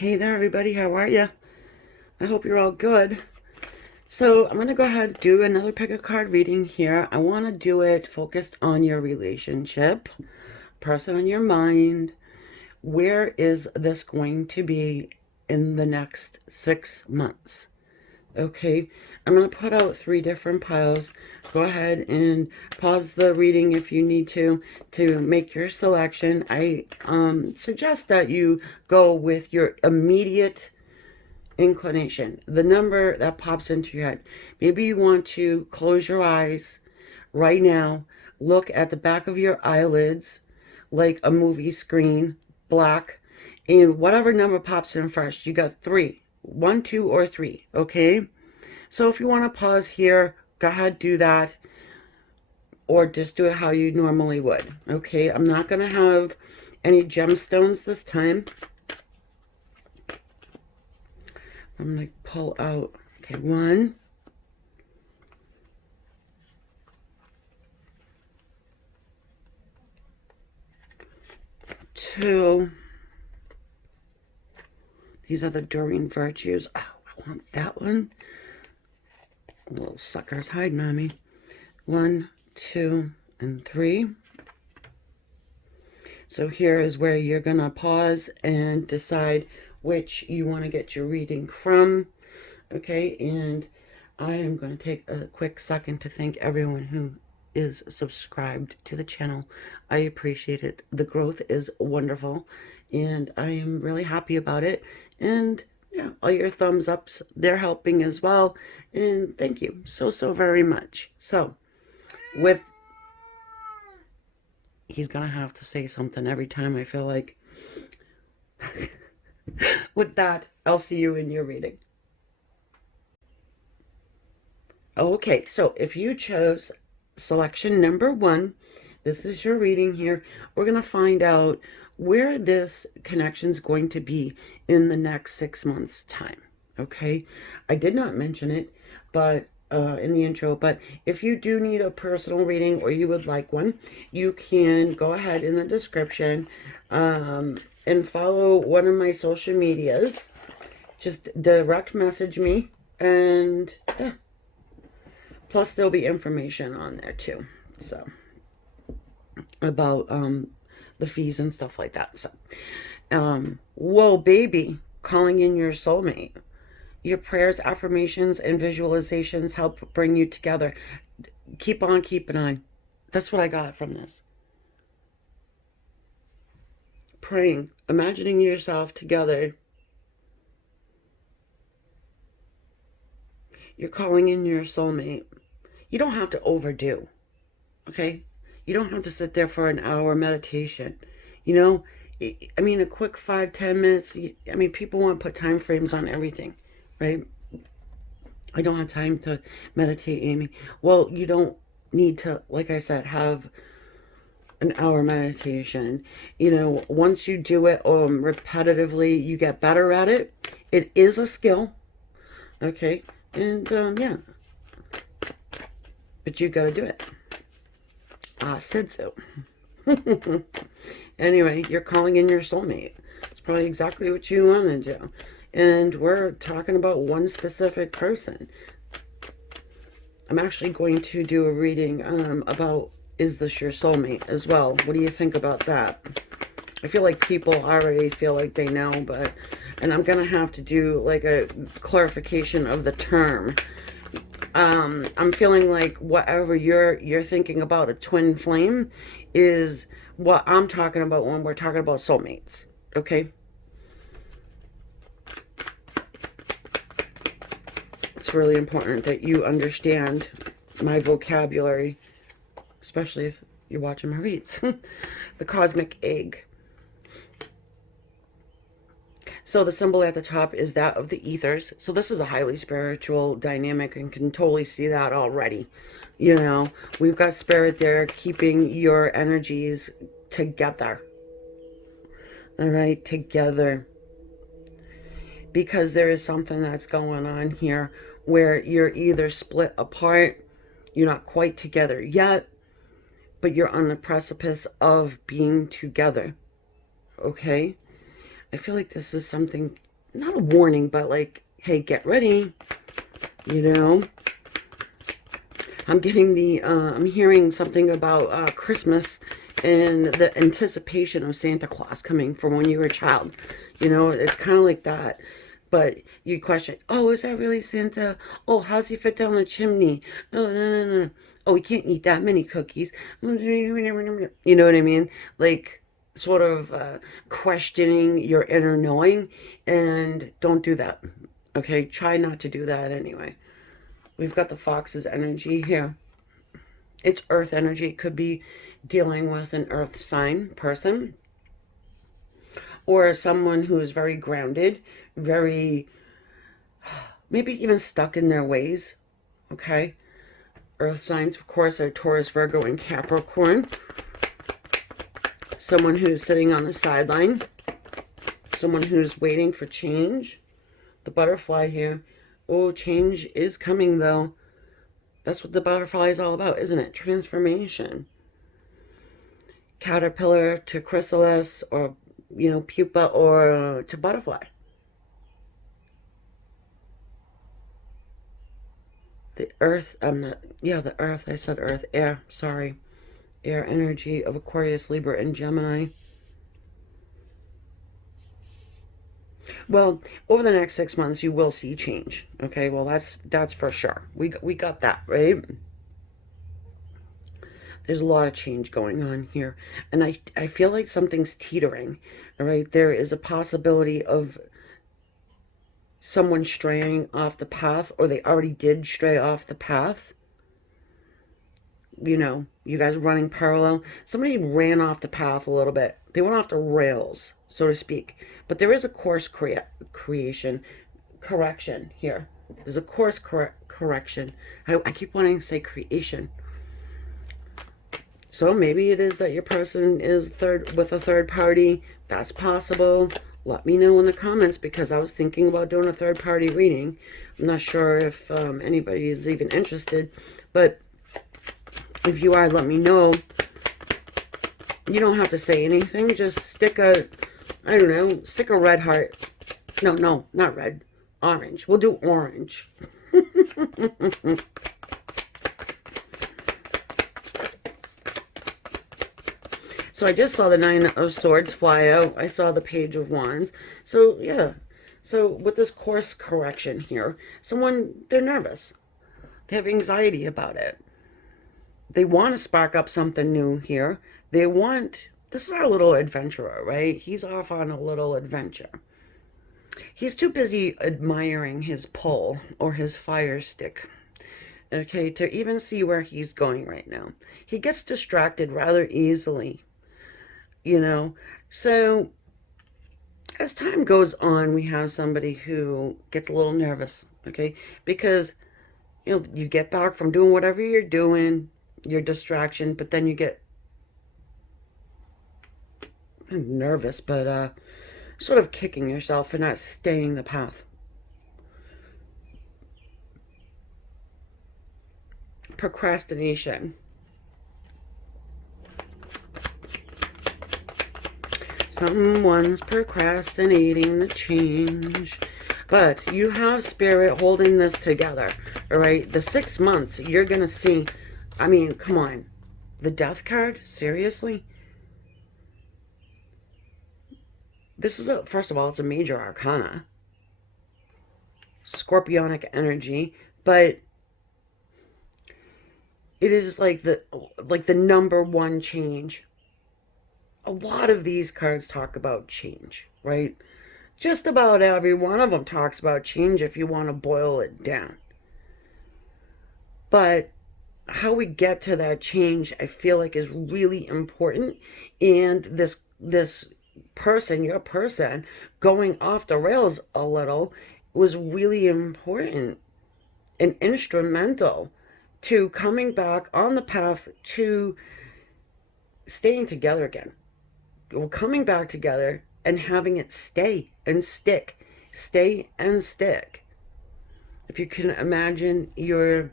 Hey there, everybody. How are you? I hope you're all good. So I'm going to go ahead and do another pick a card reading here. I want to do it focused on your relationship, person on your mind. Where is this going to be in the next 6 months? Okay, I'm going to put out 3 different piles. Go ahead and pause the reading if you need to make your selection. I suggest that you go with your immediate inclination, the number that pops into your head. Maybe you want to close your eyes right now, look at the back of your eyelids like a movie screen, black, and whatever number pops in first. You got 3. 1, 2, or 3, okay? So if you want to pause here, go ahead, do that, or just do it how you normally would, okay? I'm not going to have any gemstones this time. I'm going to pull out, okay, 1, 2. These are the Doreen Virtues. Oh, I want that one. Little suckers hiding on me. 1, 2, and 3. So here is where you're going to pause and decide which you want to get your reading from. Okay, and I am going to take a quick second to thank everyone who is subscribed to the channel. I appreciate it. The growth is wonderful, and I am really happy about it. And yeah, all your thumbs ups, they're helping as well. And thank you so very much. So with he's gonna have to say something every time, I feel like. With that, I'll see you in your reading. Okay, so if you chose selection number 1, this is your reading here. We're going to find out where this connection is going to be in the next 6 months' time. Okay, I did not mention it, but in the intro, but if you do need a personal reading or you would like one, you can go ahead in the description and follow one of my social medias. Just direct message me, and yeah. Plus, there'll be information on there too, so about the fees and stuff like that. So, whoa, baby, calling in your soulmate. Your prayers, affirmations, and visualizations help bring you together. Keep on keeping on. That's what I got from this. Praying, imagining yourself together. You're calling in your soulmate. You don't have to overdo, okay? You don't have to sit there for an hour meditation. You know, I mean, a quick 5-10 minutes. I mean, people want to put time frames on everything, right? I don't have time to meditate, Amy. Well, you don't need to, like I said, have an hour meditation. You know, once you do it repetitively, you get better at it. It is a skill, okay? And yeah, but you got to do it. I said so. Anyway, you're calling in your soulmate. It's probably exactly what you want to do. And we're talking about one specific person. I'm actually going to do a reading about, is this your soulmate as well? What do you think about that? I feel like people already feel like they know, but, and I'm going to have to do like a clarification of the term. I'm feeling like whatever you're thinking about a twin flame is what I'm talking about when we're talking about soulmates. Okay? It's really important that you understand my vocabulary, especially if you're watching my reads. The cosmic egg. So the symbol at the top is that of the ethers. So this is a highly spiritual dynamic, and can totally see that already. You know, we've got spirit there keeping your energies together. All right, together. Because there is something that's going on here where you're either split apart, you're not quite together yet, but you're on the precipice of being together. Okay? I feel like this is something not a warning, but like, hey, get ready, you know. I'm getting I'm hearing something about Christmas and the anticipation of Santa Claus coming from when you were a child. You know, it's kind of like that. But you question, oh, is that really Santa? Oh, how's he fit down the chimney? Oh, no, no, no. Oh, we can't eat that many cookies. You know what I mean? Like, sort of questioning your inner knowing. And don't do that. Okay? Try not to do that anyway. We've got the fox's energy here. It's earth energy. It could be dealing with an earth sign person or someone who is very grounded, very, maybe even stuck in their ways. Okay. Earth signs, of course, are Taurus, Virgo, and Capricorn. Someone who's sitting on the sideline. Someone who's waiting for change. The butterfly here. Oh, change is coming, though. That's what the butterfly is all about, isn't it? Transformation. Caterpillar to chrysalis, or, you know, pupa, or to butterfly. The earth, the earth, I said earth, air, sorry. Air energy of Aquarius, Libra, and Gemini. Well, over the next 6 months, you will see change. Okay, well, that's for sure. We got that, right? There's a lot of change going on here. And I feel like something's teetering, all right? There is a possibility of someone straying off the path, or they already did stray off the path. You know, you guys running parallel. Somebody ran off the path a little bit. They went off the rails, so to speak. But there is a course correction here. There's a course correction. I keep wanting to say creation. So maybe it is that your person is with a third party. That's possible. Let me know in the comments, because I was thinking about doing a third party reading. I'm not sure if anybody is even interested, but if you are, let me know. You don't have to say anything. Just stick a, I don't know, stick a red heart. No, not red. Orange. We'll do orange. So I just saw the Nine of Swords fly out. I saw the Page of Wands. So, yeah. So with this course correction here, they're nervous. They have anxiety about it. They want to spark up something new here. This is our little adventurer, right? He's off on a little adventure. He's too busy admiring his pole or his fire stick, okay, to even see where he's going right now. He gets distracted rather easily, you know. So as time goes on, we have somebody who gets a little nervous, okay, because, you know, you get back from doing whatever you're doing, your distraction, but then you get nervous, but sort of kicking yourself for not staying the path. Procrastination. Someone's procrastinating the change. But you have Spirit holding this together, all right? The 6 months, you're going to see, I mean, come on. The Death card? Seriously? This is first of all, it's a major arcana. Scorpionic energy, but it is like the number one change. A lot of these cards talk about change, right? Just about every one of them talks about change if you want to boil it down. But how we get to that change, I feel like, is really important. And this person, your person, going off the rails a little was really important and instrumental to coming back on the path to staying together again. We're coming back together and having it stay and stick. Stay and stick. If you can imagine your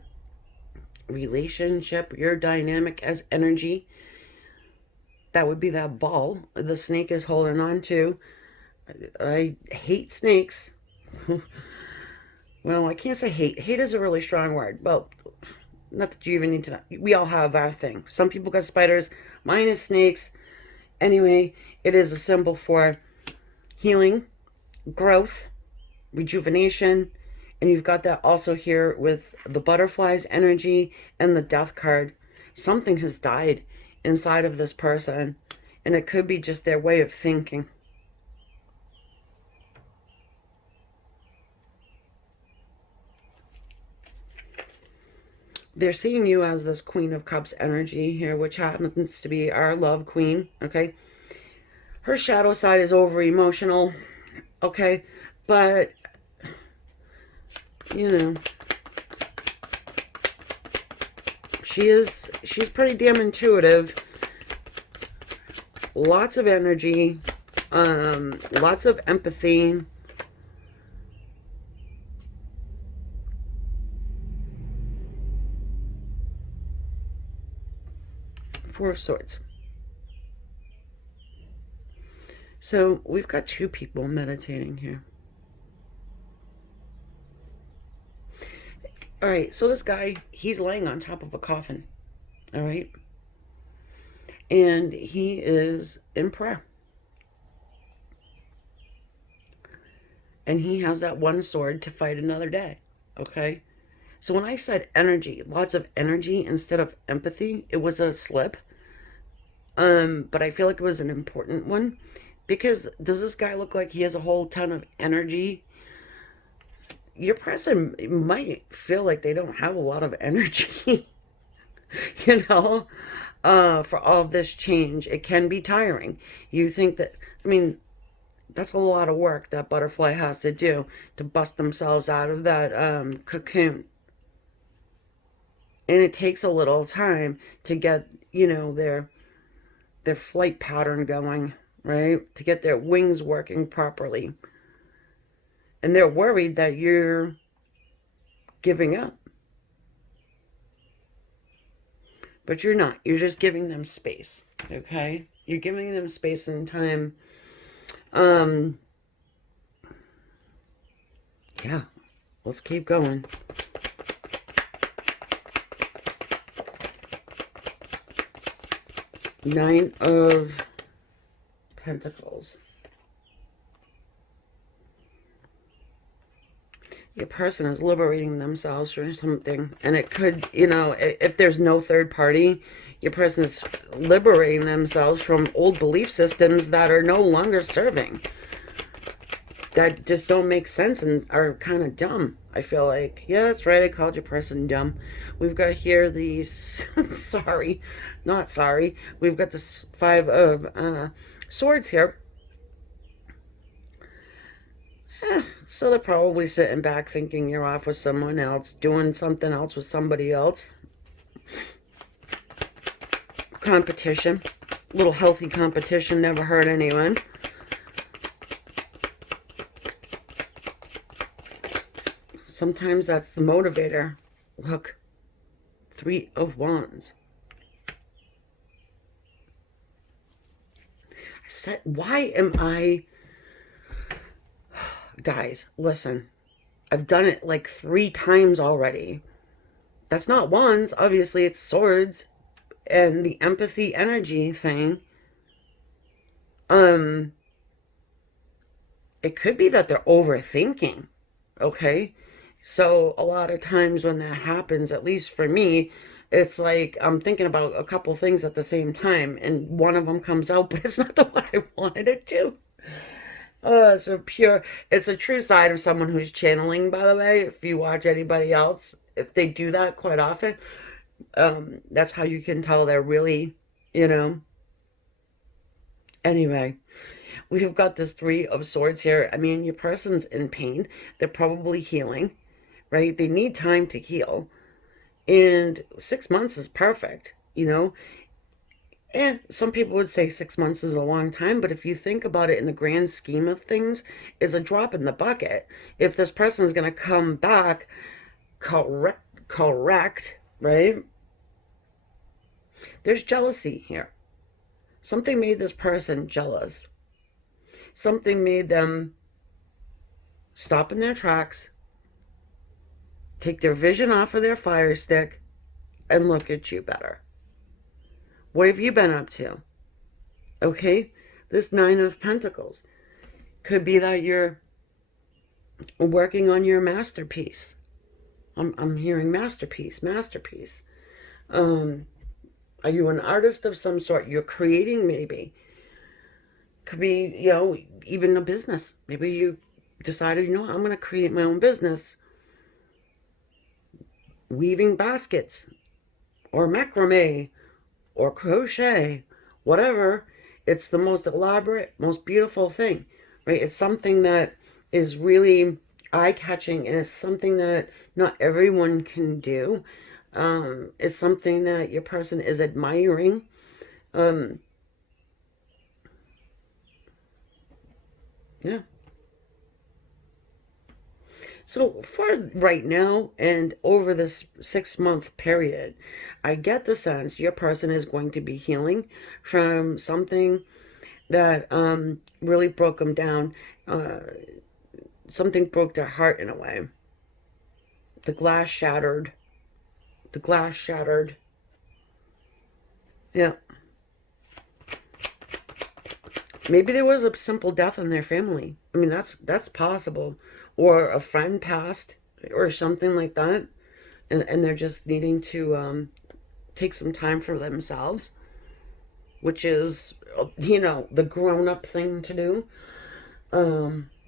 relationship, your dynamic as energy, that would be that ball the snake is holding on to. I hate snakes. Well, I can't say hate. Hate is a really strong word. Well, not that you even need to know. We all have our thing. Some people got spiders. Mine is snakes. Anyway, it is a symbol for healing, growth, rejuvenation. And you've got that also here with the butterflies energy and the death card. Something has died inside of this person. And it could be just their way of thinking. They're seeing you as this Queen of Cups energy here, which happens to be our love queen, okay? Her shadow side is over emotional, okay? But, you know, she's pretty damn intuitive. Lots of energy, lots of empathy. Four of Swords. So we've got two people meditating here. All right, so this guy, he's laying on top of a coffin. All right. And he is in prayer. And he has that one sword to fight another day. Okay. So when I said energy, lots of energy instead of empathy, it was a slip. But I feel like it was an important one. Because does this guy look like he has a whole ton of energy? Your person might feel like they don't have a lot of energy. You know, for all of this change. It can be tiring. You think that, I mean, that's a lot of work that butterfly has to do to bust themselves out of that cocoon. And it takes a little time to get, you know, their flight pattern going, right? To get their wings working properly. And they're worried that you're giving up. But you're not. You're just giving them space, okay? You're giving them space and time. Yeah, let's keep going. Nine of Pentacles. Your person is liberating themselves from something. And it could, you know, if there's no third party, your person is liberating themselves from old belief systems that are no longer serving. That just don't make sense and are kind of dumb, I feel like. Yeah, that's right, I called your person dumb. We've got here these, sorry, not sorry. We've got this Five of Swords here. So they're probably sitting back thinking you're off with someone else, doing something else with somebody else. Competition. A little healthy competition never hurt anyone. Sometimes that's the motivator. Look. Three of Wands. I said, why am I... Guys, listen. I've done it like 3 times already. That's not wands. Obviously, it's swords. And the empathy energy thing. It could be that they're overthinking. Okay? So, a lot of times when that happens, at least for me, it's like I'm thinking about a couple things at the same time. And one of them comes out, but it's not the one I wanted it to. So pure. It's a true side of someone who's channeling, by the way. If you watch anybody else, if they do that quite often, that's how you can tell they're really, you know. Anyway, we've got this Three of Swords here. I mean, your person's in pain. They're probably healing, right? They need time to heal. And 6 months is perfect, you know. And some people would say 6 months is a long time, but if you think about it in the grand scheme of things, is a drop in the bucket. If this person is going to come back correct, right? There's jealousy here. Something made this person jealous. Something made them stop in their tracks, take their vision off of their fire stick, and look at you better. What have you been up to? Okay, this Nine of Pentacles could be that you're working on your masterpiece. I'm hearing masterpiece, masterpiece. Are you an artist of some sort? You're creating, maybe. Could be, you know, even a business. Maybe you decided, you know, I'm going to create my own business. Weaving baskets, or macrame, or crochet, whatever. It's the most elaborate, most beautiful thing, right? It's something that is really eye-catching, and it's something that not everyone can do. It's something that your person is admiring. Yeah. So for right now and over this 6-month period, I get the sense your person is going to be healing from something that really broke them down. Something broke their heart in a way. The glass shattered. The glass shattered. Yeah. Maybe there was a simple death in their family. I mean, that's possible. Or a friend passed or something like that. And they're just needing to take some time for themselves, which is, you know, the grown-up thing to do.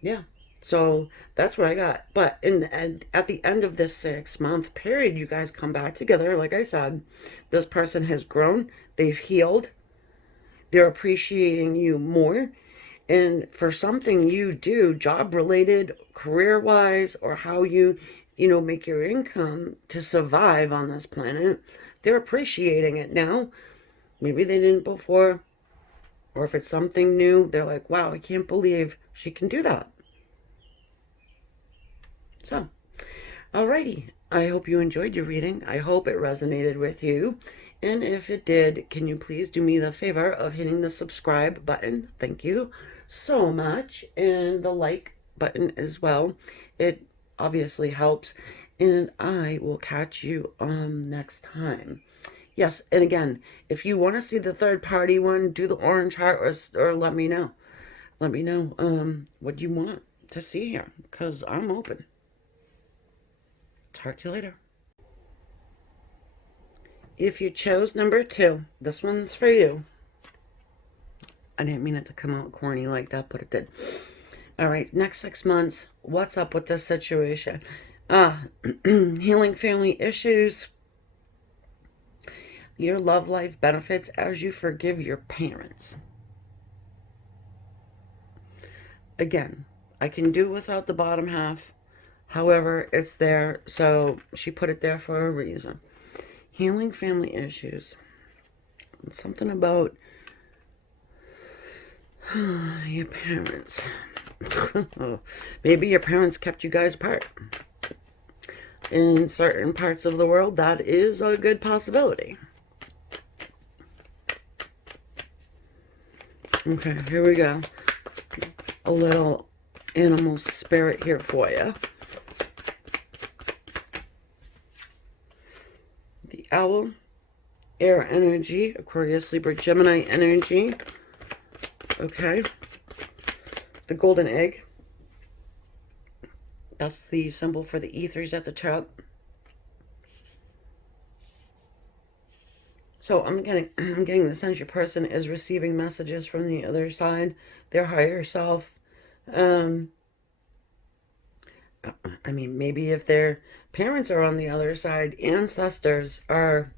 Yeah. So that's what I got. But at the end of this 6-month period, you guys come back together. Like I said, this person has grown. They've healed. They're appreciating you more. And for something you do, job-related, career-wise, or how you know, make your income to survive on this planet, they're appreciating it now. Maybe they didn't before. Or if it's something new, they're like, wow, I can't believe she can do that. So, alrighty. I hope you enjoyed your reading. I hope it resonated with you. And if it did, can you please do me the favor of hitting the subscribe button? Thank you so much. And the like button as well. It obviously helps. And I will catch you next time. Yes, and again, if you want to see the third party one, do the orange heart, or let me know. Let me know what you want to see here, because I'm open. Talk to you later. If you chose number 2, this one's for you. I didn't mean it to come out corny like that, but it did. All right, next 6 months, what's up with this situation? Healing family issues. Your love life benefits as you forgive your parents. Again, I can do without the bottom half. However, it's there, so she put it there for a reason. Healing family issues. Something about your parents. Maybe your parents kept you guys apart. In certain parts of the world, that is a good possibility. Okay, here we go. A little animal spirit here for you. The owl, air energy, Aquarius, Libra, Gemini energy. Okay. The golden egg. That's the symbol for the ethers at the top. So I'm getting the sense your person is receiving messages from the other side, their higher self. I mean, maybe if their parents are on the other side, ancestors are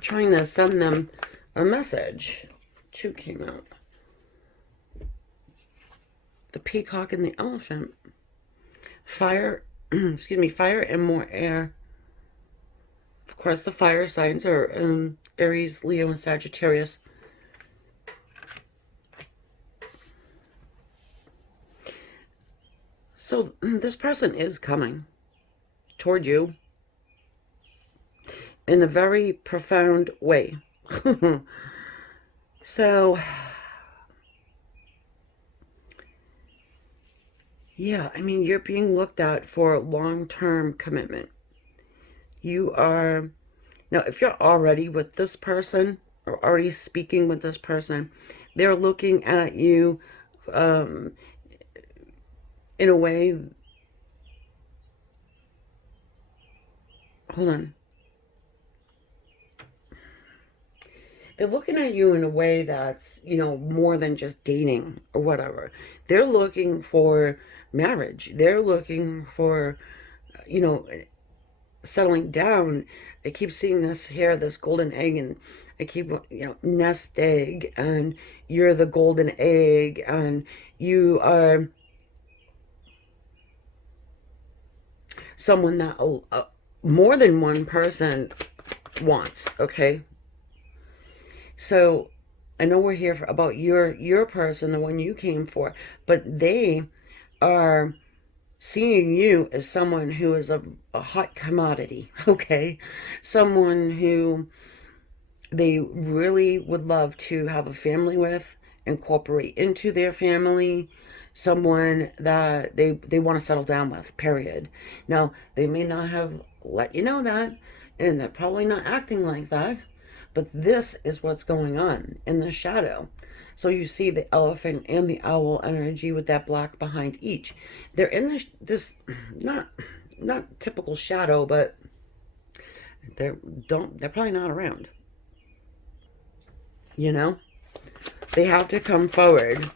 trying to send them a message. 2 came out. The peacock and the elephant. Fire, excuse me, fire and more air. Of course, the fire signs are Aries, Leo, and Sagittarius. So this person is coming toward you in a very profound way. So Yeah, I mean, you're being looked at for long-term commitment. You are, now, if you're already with this person or already speaking with this person, they're looking at you um, in a way, hold on. They're looking at you in a way that's, more than just dating or whatever. They're looking for marriage. They're looking for, you know, settling down. I keep seeing this here, this golden egg, and I keep, nest egg, and you're the golden egg, and you are someone that more than one person wants, okay? So I know we're here about your person, the one you came for, but they are seeing you as someone who is a hot commodity, okay? Someone who they really would love to have a family with, incorporate into their family, someone that they want to settle down with, period. Now, they may not have let you know that, and they're probably not acting like that, but this is what's going on in the shadow. So you see the elephant and the owl energy with that black behind each. They're in this not typical shadow, but they're probably not around. You know, they have to come forward.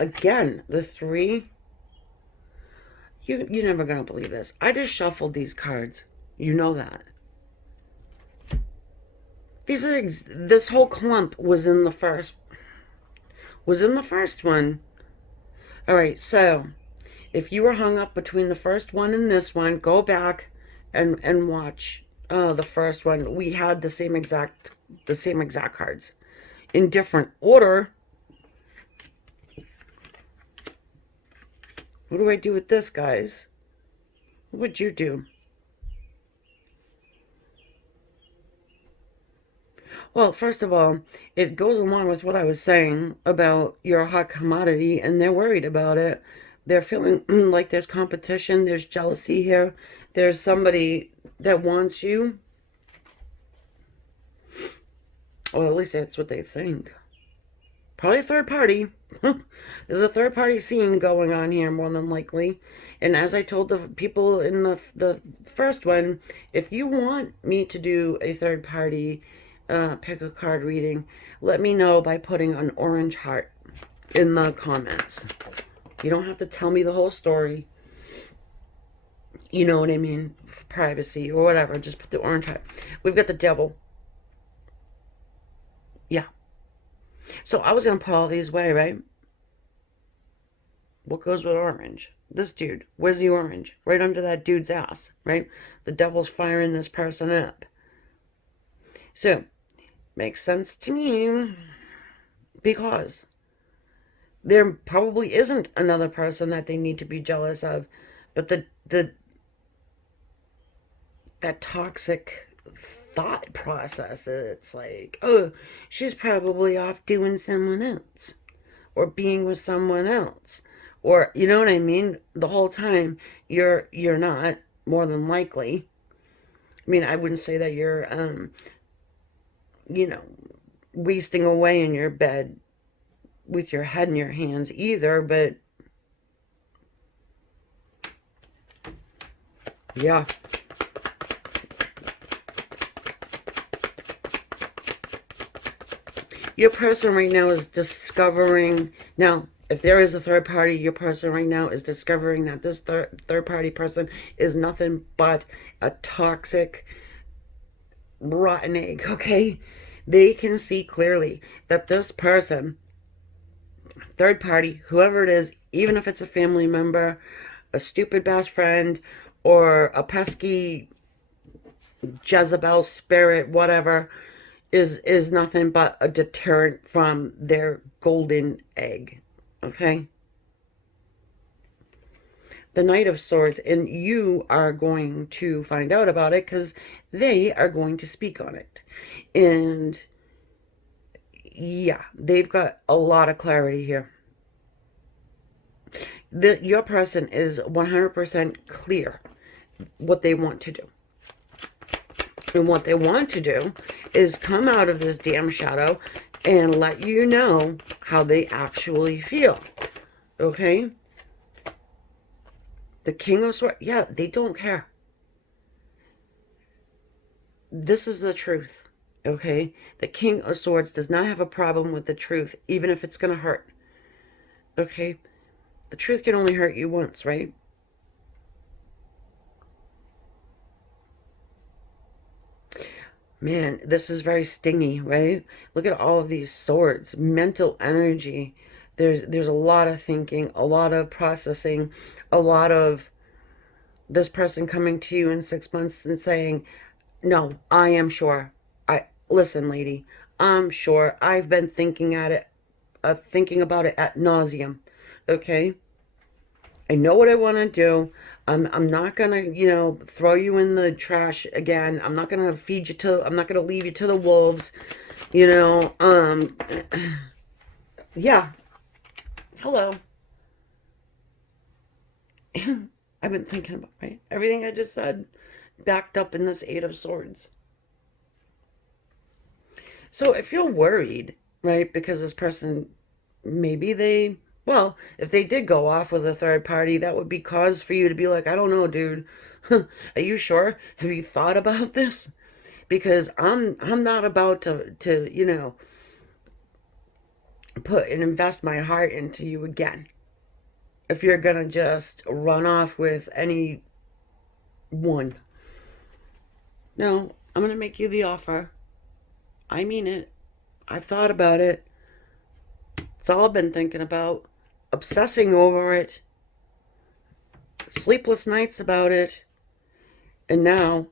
Again, the three. You're never gonna believe this. I just shuffled these cards. You know that. This whole clump was in the first one. All right, so if you were hung up between the first one and this one, go back and watch the first one. We had the same exact cards in different order. What do I do with this, guys? What would you do? Well, first of all, it goes along with what I was saying about you're a hot commodity and they're worried about it. They're feeling like there's competition, there's jealousy here. There's somebody that wants you, or at least that's what they think. Probably a third party. There's a third party scene going on here, more than likely. And as I told the people in the first one, if you want me to do a third party pick a card reading, let me know by putting an orange heart in the comments. You don't have to tell me the whole story. You know what I mean? Privacy or whatever. Just put the orange heart. We've got the devil. Yeah. So I was going to put all these away, right? What goes with orange? This dude. Where's the orange? Right under that dude's ass, right? The devil's firing this person up. So, makes sense to me because there probably isn't another person that they need to be jealous of, but that toxic thought process, it's like, oh, she's probably off doing someone else or being with someone else, or you know what I mean, the whole time you're not, more than likely. I mean, I wouldn't say that you're you know wasting away in your bed with your head in your hands either, but yeah. Your person right now is discovering. Now, if there is a third party, your person right now is discovering that this third party person is nothing but a toxic, rotten egg, okay? They can see clearly that this person, third party, whoever it is, even if it's a family member, a stupid best friend, or a pesky Jezebel spirit, whatever, is nothing but a deterrent from their golden egg. Okay? The Knight of Swords, and you are going to find out about it because they are going to speak on it. And yeah, they've got a lot of clarity here. Your person is 100% clear what they want to do. And what they want to do is come out of this damn shadow and let you know how they actually feel. Okay? The King of Swords, yeah, they don't care. This is the truth. Okay? The King of Swords does not have a problem with the truth, even if it's going to hurt. Okay? The truth can only hurt you once, right? Man, this is very stingy, right? Look at all of these swords. Mental energy. There's a lot of thinking, a lot of processing, a lot of this person coming to you in 6 months and saying, no, I am sure. Listen, lady, I'm sure. I've been thinking thinking about it ad nauseum. Okay? I know what I want to do. I'm not gonna, throw you in the trash again. I'm not gonna I'm not gonna leave you to the wolves. You know, yeah. Hello. I've been thinking about, right? Everything I just said backed up in this Eight of Swords. So if you're worried, right, because this person, maybe well, if they did go off with a third party, that would be cause for you to be like, I don't know, dude. Are you sure? Have you thought about this? Because I'm not about to, put and invest my heart into you again. If you're gonna just run off with any one. No, I'm gonna make you the offer. I mean it. I've thought about it. It's all I've been thinking about. Obsessing over it. Sleepless nights about it. And now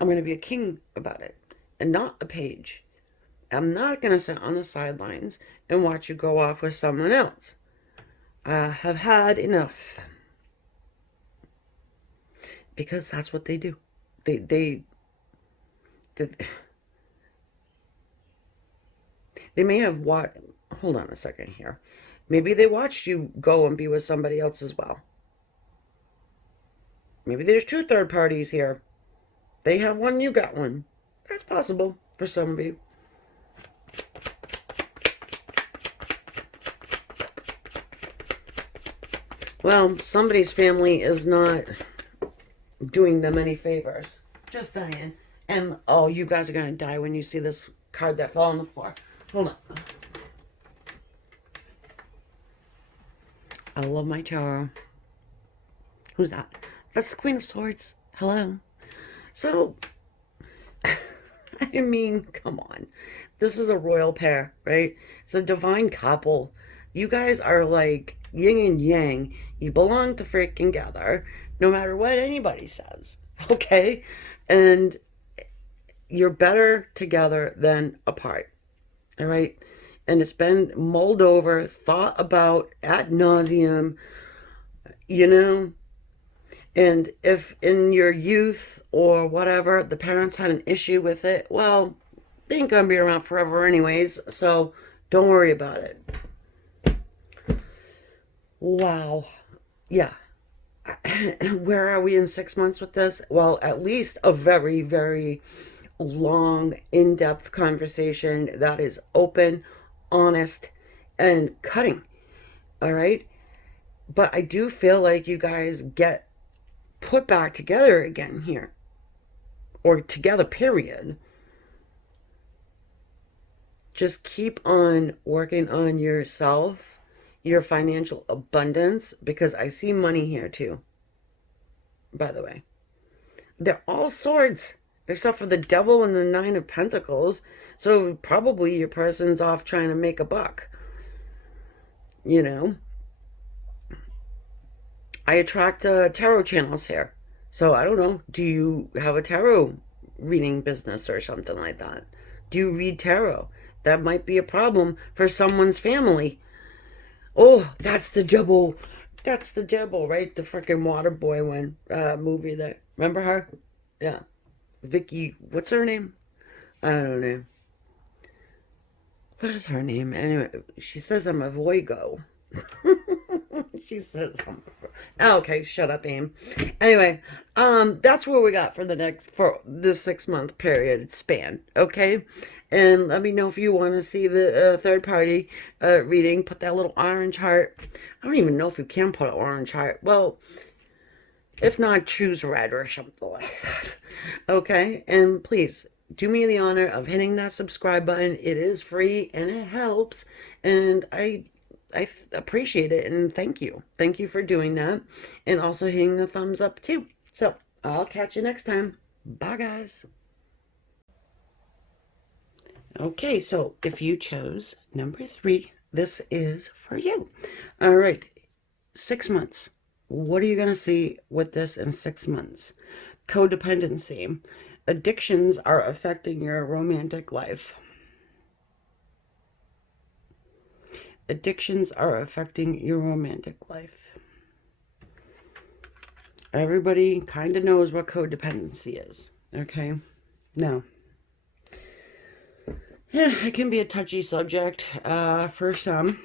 I'm going to be a king about it and not a page. I'm not going to sit on the sidelines and watch you go off with someone else. I have had enough. Because that's what they do. They may have watched. Hold on a second here. Maybe they watched you go and be with somebody else as well. Maybe there's two third parties here. They have one, you got one. That's possible for some of you. Well, somebody's family is not doing them any favors. Just saying. And, oh, you guys are going to die when you see this card that fell on the floor. Hold on. I love my tarot. Who's that? That's the Queen of Swords. Hello. So, I mean, come on. This is a royal pair, right? It's a divine couple. You guys are like yin and yang. You belong to freaking together, no matter what anybody says. Okay? And you're better together than apart. All right? And it's been mulled over, thought about ad nauseum, you know? And if in your youth or whatever, the parents had an issue with it, well, they ain't gonna be around forever anyways, so don't worry about it. Wow. Yeah. Where are we in 6 months with this? Well, at least a very, very long, in-depth conversation that is open, honest, and cutting. All right? But I do feel like you guys get put back together again here. Or together, period. Just keep on working on yourself, your financial abundance, because I see money here too, by the way. They're all swords, except for the Devil and the Nine of Pentacles. So probably your person's off trying to make a buck. You know? I attract tarot channels here. So I don't know. Do you have a tarot reading business or something like that? Do you read tarot? That might be a problem for someone's family. Oh, that's the Jebel. That's the Jebel, right? The freaking Waterboy one movie there. Remember her? Yeah. Vicky, what's her name? I don't know. What is her name? Anyway, she says I'm a Voigo. She says, oh, okay, shut up, Aim. Anyway, that's what we got for this 6 month period span, okay? And let me know if you want to see the third party reading. Put that little orange heart. I don't even know if you can put an orange heart. Well, if not, choose red or something like that. Okay, and please do me the honor of hitting that subscribe button. It is free and it helps, and I appreciate it, and thank you. Thank you for doing that, and also hitting the thumbs up too. So I'll catch you next time. Bye, guys. Okay, so if you chose number 3, this is for you. All right, 6 months. What are you going to see with this in 6 months? Codependency. Addictions are affecting your romantic life. Addictions are affecting your romantic life. Everybody kind of knows what codependency is, okay? Now, yeah, it can be a touchy subject for some,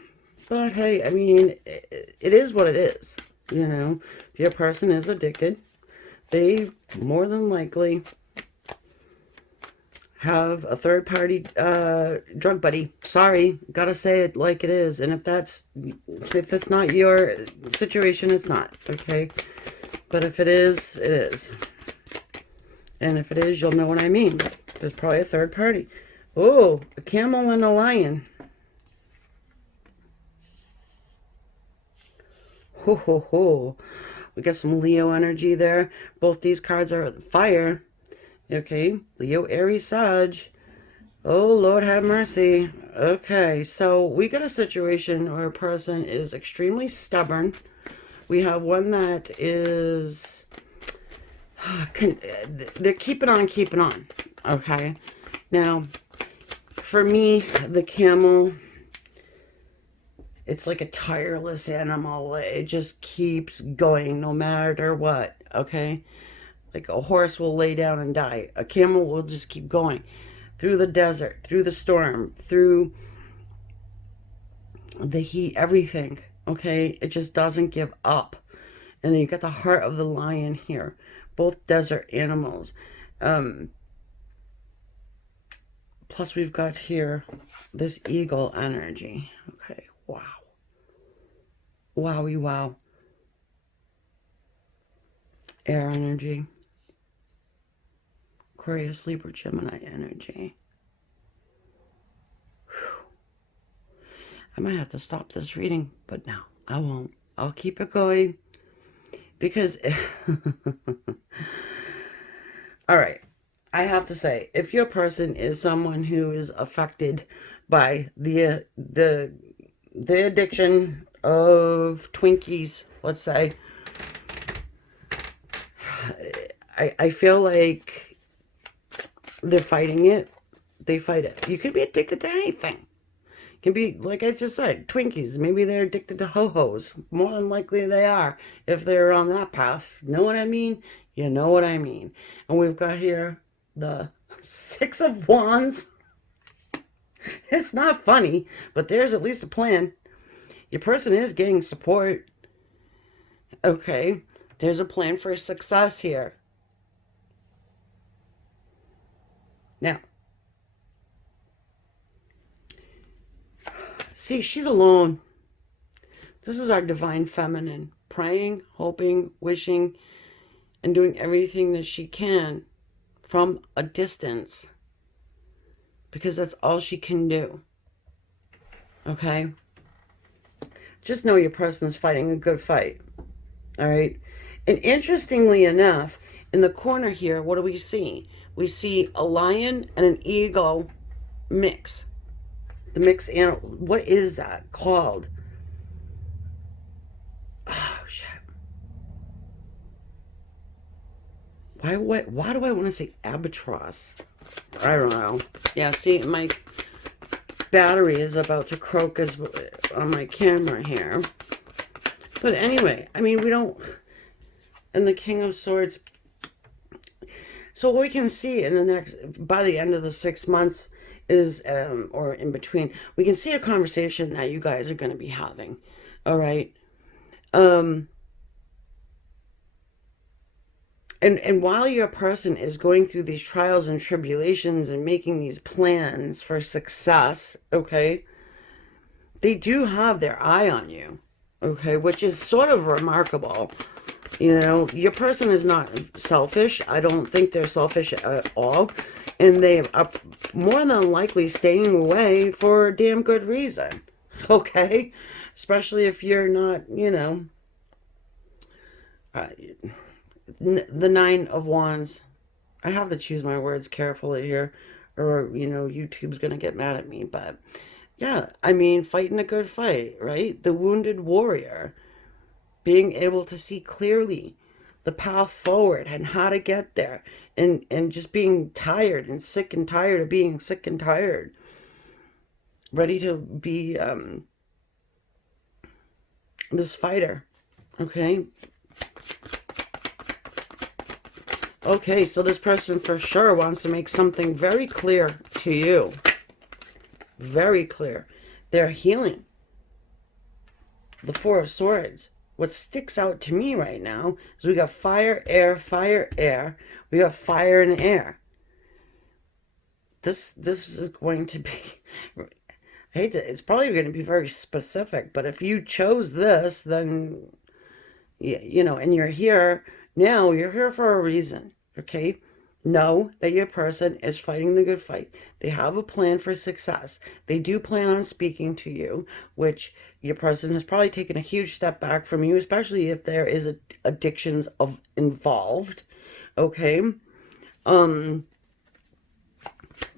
but hey, I mean, it is what it is, you know? If your person is addicted, they more than likely have a third-party drug buddy. Sorry, gotta say it like it is. And if that's not your situation, it's not, okay? But if it is, it is. And if it is, you'll know what I mean. There's probably a third party. Oh, a camel and a lion. Ho, ho, ho. We got some Leo energy there. Both these cards are fire. Okay, Leo, Aries, Sag. Oh, Lord have mercy. Okay, so we got a situation where a person is extremely stubborn. We have one that is... they're keeping on. Okay, now, for me, the camel... it's like a tireless animal. It just keeps going no matter what, okay? Like a horse will lay down and die. A camel will just keep going through the desert, through the storm, through the heat, everything, okay? It just doesn't give up. And then you got the heart of the lion here. Both desert animals. Plus we've got here this eagle energy. Okay, wow. Wowie wow. Air energy. Aquarius, Libra, Gemini energy. Whew. I might have to stop this reading, but no, I won't. I'll keep it going because... All right. I have to say, if your person is someone who is affected by the addiction of Twinkies, let's say, I feel like they're fighting it. They fight it. You could be addicted to anything. It can be, like I just said, Twinkies. Maybe they're addicted to ho-hos. More than likely they are if they're on that path. Know what I mean? You know what I mean. And we've got here the 6 of Wands. It's not funny, but there's at least a plan. Your person is getting support. Okay. There's a plan for success here. Now, see, she's alone. This is our divine feminine, praying, hoping, wishing, and doing everything that she can from a distance, because that's all she can do. Okay? Just know your person is fighting a good fight. All right? And interestingly enough, in the corner here, what do we see? We see a lion and an eagle mix. The mix animal. What is that called? Oh, shit. Why do I want to say albatross? I don't know. Yeah, see, my battery is about to croak on my camera here. But anyway, I mean, we don't... And the King of Swords... So what we can see in the by the end of the 6 months is, or in between, we can see a conversation that you guys are going to be having. All right. Um, and while your person is going through these trials and tribulations and making these plans for success, okay, they do have their eye on you, okay, which is sort of remarkable. You know, your person is not selfish. I don't think they're selfish at all. And they are more than likely staying away for a damn good reason. Okay? Especially if you're not, you know, uh, the Nine of Wands. I have to choose my words carefully here, or, you know, YouTube's going to get mad at me. But yeah, I mean, fighting a good fight, right? The wounded warrior, being able to see clearly the path forward and how to get there, and just being tired and sick and tired of being sick and tired, ready to be this fighter. Okay. Okay, so this person for sure wants to make something very clear to you. Very clear. They're healing. The Four of Swords. What sticks out to me right now is we got fire, air, fire, air. We got fire and air. This is going to be, I hate to, it's probably going to be very specific, but if you chose this, then, you know, and you're here now, you're here for a reason, okay? Know that your person is fighting the good fight. They have a plan for success. They do plan on speaking to you, which your person has probably taken a huge step back from you, especially if there is addictions involved, okay?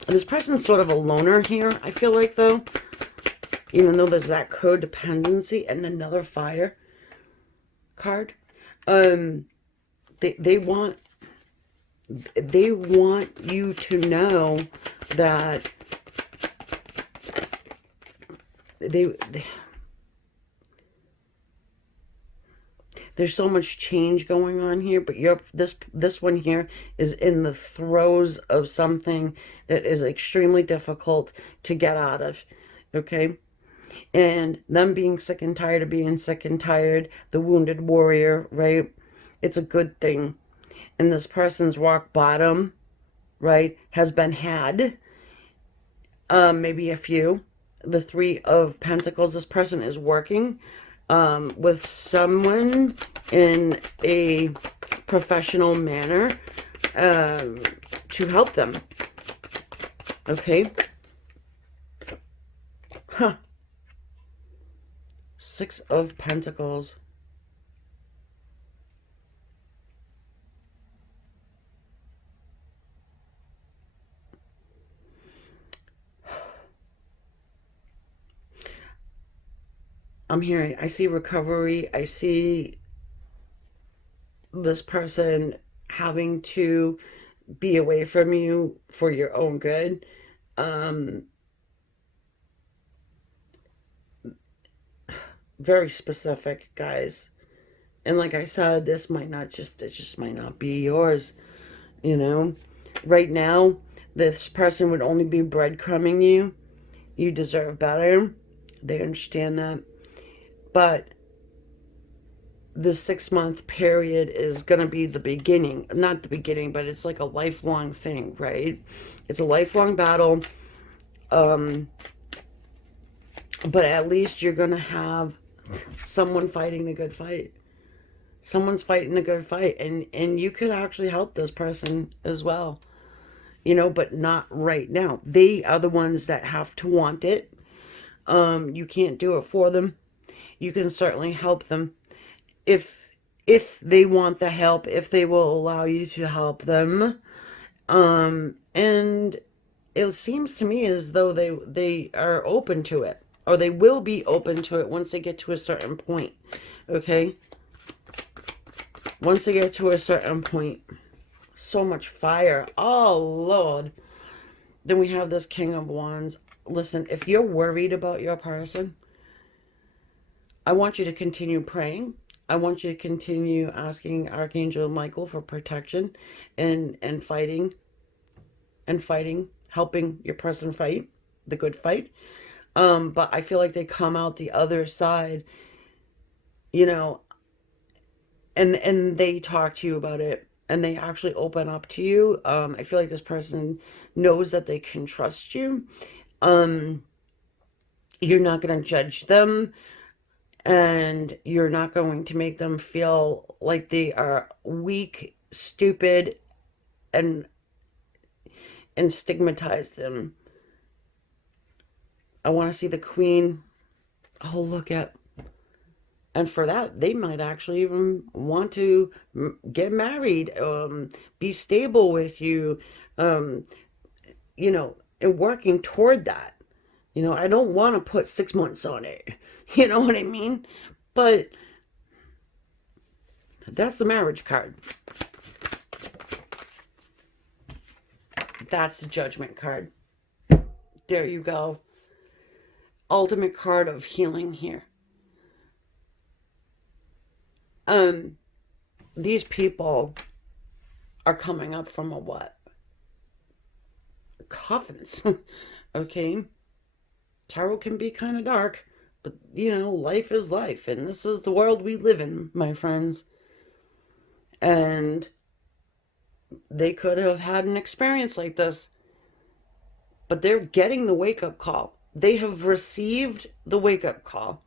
This person's sort of a loner here, I feel like, though. Even though there's that codependency and another fire card. They want you to know that there's so much change going on here, but this one here is in the throes of something that is extremely difficult to get out of, okay? And them being sick and tired of being sick and tired, the wounded warrior, right? It's a good thing. And this person's rock bottom, right, has been had. Maybe a few. The Three of Pentacles, this person is working with someone in a professional manner to help them. Okay? Huh. Six of Pentacles. I'm hearing, I see recovery. I see this person having to be away from you for your own good. Very specific, guys. And like I said, it just might not be yours, you know. Right now, this person would only be breadcrumbing you. You deserve better. They understand that. But the 6-month period is going to be the beginning. Not the beginning, but it's like a lifelong thing, right? It's a lifelong battle. But at least you're going to have someone fighting the good fight. Someone's fighting the good fight. And you could actually help this person as well. You know, but not right now. They are the ones that have to want it. You can't do it for them. You can certainly help them if they want the help, if they will allow you to help them. And it seems to me as though they are open to it, or they will be open to it once they get to a certain point. Okay? Once they get to a certain point. So much fire. Oh, Lord. Then we have this King of Wands. Listen, if you're worried about your person, I want you to continue praying. I want you to continue asking Archangel Michael for protection and fighting, helping your person fight the good fight. But I feel like they come out the other side you know, and they talk to you about it and they actually open up to you. I feel like this person knows that they can trust you. Um, you're not going to judge them, and you're not going to make them feel like they are weak, stupid, and stigmatize them. I want to see the queen. Oh, look at. And for that, they might actually even want to get married, be stable with you, um, and working toward that. I don't want to put 6 months on it. You know what I mean? But that's the marriage card. That's the judgment card. There you go. Ultimate card of healing here. These people are coming up from a what? Coffins. Okay? Tarot can be kind of dark, but life is life, and this is the world we live in, my friends. And they could have had an experience like this, but they're getting the wake-up call. They have received the wake-up call,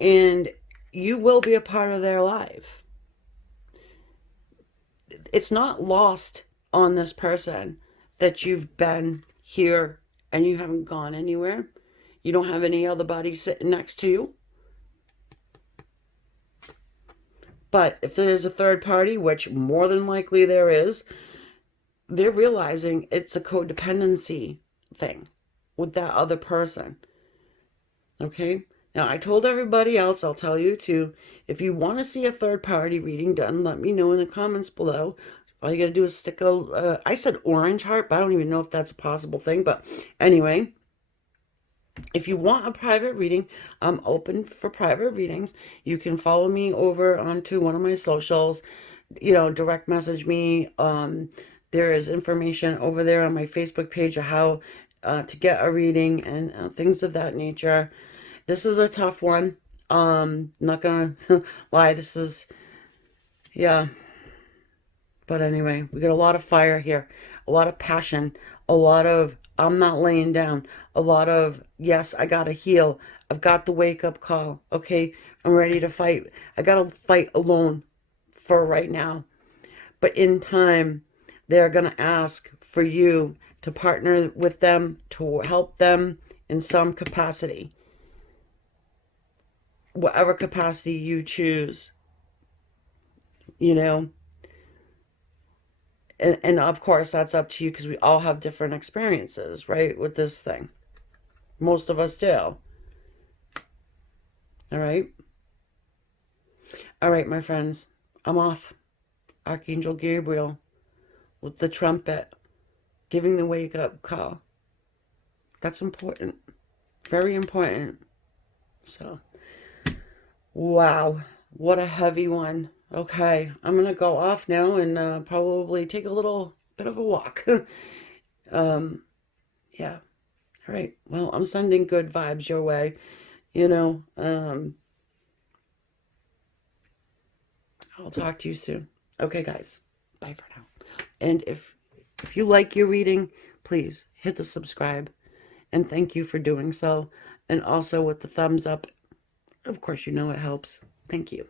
and you will be a part of their life. It's not lost on this person that you've been here and you haven't gone anywhere. You don't have any other bodies sitting next to you. But if there's a third party, which more than likely there is, they're realizing it's a codependency thing with that other person. Okay? Now, I told everybody else, I'll tell you too, if you want to see a third party reading done, let me know in the comments below. All you got to do is stick a, I said orange heart, but I don't even know if that's a possible thing. But anyway, if you want a private reading, I'm open for private readings. You can follow me over onto one of my socials, direct message me. There is information over there on my Facebook page of how to get a reading and things of that nature. This is a tough one. Not gonna lie, this is, yeah. But anyway, we got a lot of fire here, a lot of passion, a lot of I'm not laying down, a lot of yes, I gotta heal. I've got the wake-up call. Okay, I'm ready to fight. I gotta fight alone for right now. But in time, they're gonna ask for you to partner with them, to help them in some capacity. Whatever capacity you choose, and of course that's up to you, because we all have different experiences, right, with this thing. Most of us do. All right, my friends, I'm off. Archangel Gabriel with the trumpet, giving the wake-up call. That's important, very important. So wow, what a heavy one. Okay, I'm gonna go off now and probably take a little bit of a walk. Yeah. All right. Well, I'm sending good vibes your way. I'll talk to you soon. Okay, guys. Bye for now. And if you like your reading, please hit the subscribe. And thank you for doing so. And also with the thumbs up. Of course, it helps. Thank you.